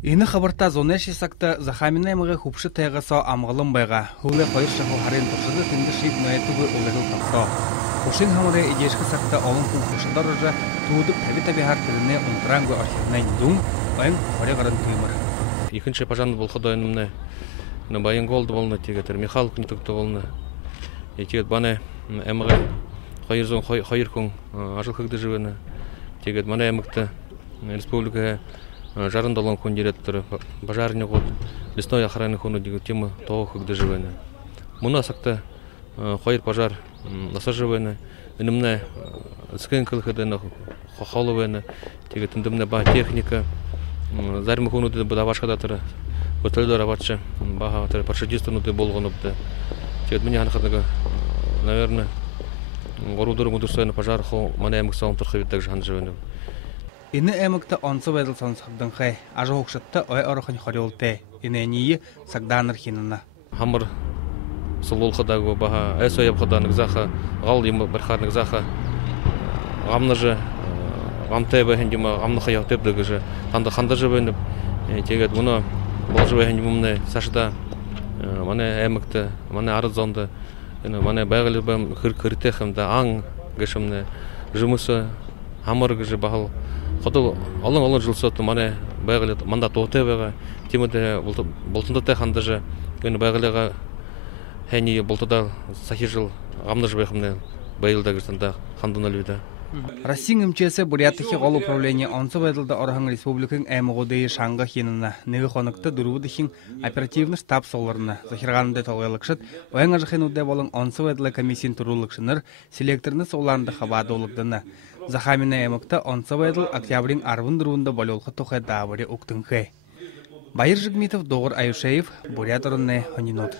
Ины хабарта зонеши сакта захамина мыга хупшы тайгасо амгалым байга. Хуле койыр шаху харин туршыды тынды шип ноятубы улырыл тапто. Хушин хамыре идешки сакта олын кун хушыдар рожа туудып таби хар тирine унтрангу архивнай дум, байын хоре гарын тыймыр. Екінші пажанды бол худайынымны, байын голды болны тегетер, Михаил күнтікті болны. Тегет баны әміға хайыр күн ажыл хыгды живені. Тегет баны әмікті республика жарын долан күн директоры, бажарыны год, лесной охраны күні деген темы тоғы хыгды живені. Мұна сақта хайыр пажар наса живені. Үнімні скін кілхідені халы вені. Тегет үндімні ба техника. Зармы күнуды бұда вашқадатыры. Өтілді рабатшы баға паршадистынуды болғыныпты. Тегет мені анықадығы, наверное, ғорудырың ұдырсайны пажар қол мана әмік сауын тұрқы жан живені. Ины әмікті онсы бәділ сонсақдың қай, ажы оқшытты ой орықын қори олты. Ины әнейі сақданыр хинына. Хамыр сұлыл қыдағы баға, әс ойап қыданық зақа, ғал емі бір қарнық зақа, ғамны жы, ғамтай бәхендема, ғамны қаяқ тепдігі жы, таңды қанды жы бәніп, тегет мұны бұл жы бәхендемімні сашыда, маны әмікті, маны арыз зонды, маны бәғілі бәм кіртехімді, аң гішімні, жұмысы, хамыр гіші бағыл, Ходу алын жылсыты мане байгылы манда тоте бага темеде болтунда таханды же көне байгылыга хәни болтуда сахи жыл гамны жбехмне байылда гыстанда хандына лүйдә. Россия МЧС Бурятихи гол управление онсы бәділді Орхан Республиканың әміғудайы шаңға хенына неге қоныкты дұрудыхин оперативны штаб соларына захирғанымды толғайлықшыт ойын ажықынуды болың онсы бәділі комиссиян тұрулықшыныр селекторны соларында қабады олықдыны. Захамина әмікті онсы бәділ октябрин арвын дұруында болуылқы тұқай дабыры ұқтың қай. Байыр Жигмитов, Доғыр Аюшеев, Бурят ұрынны Хонинот.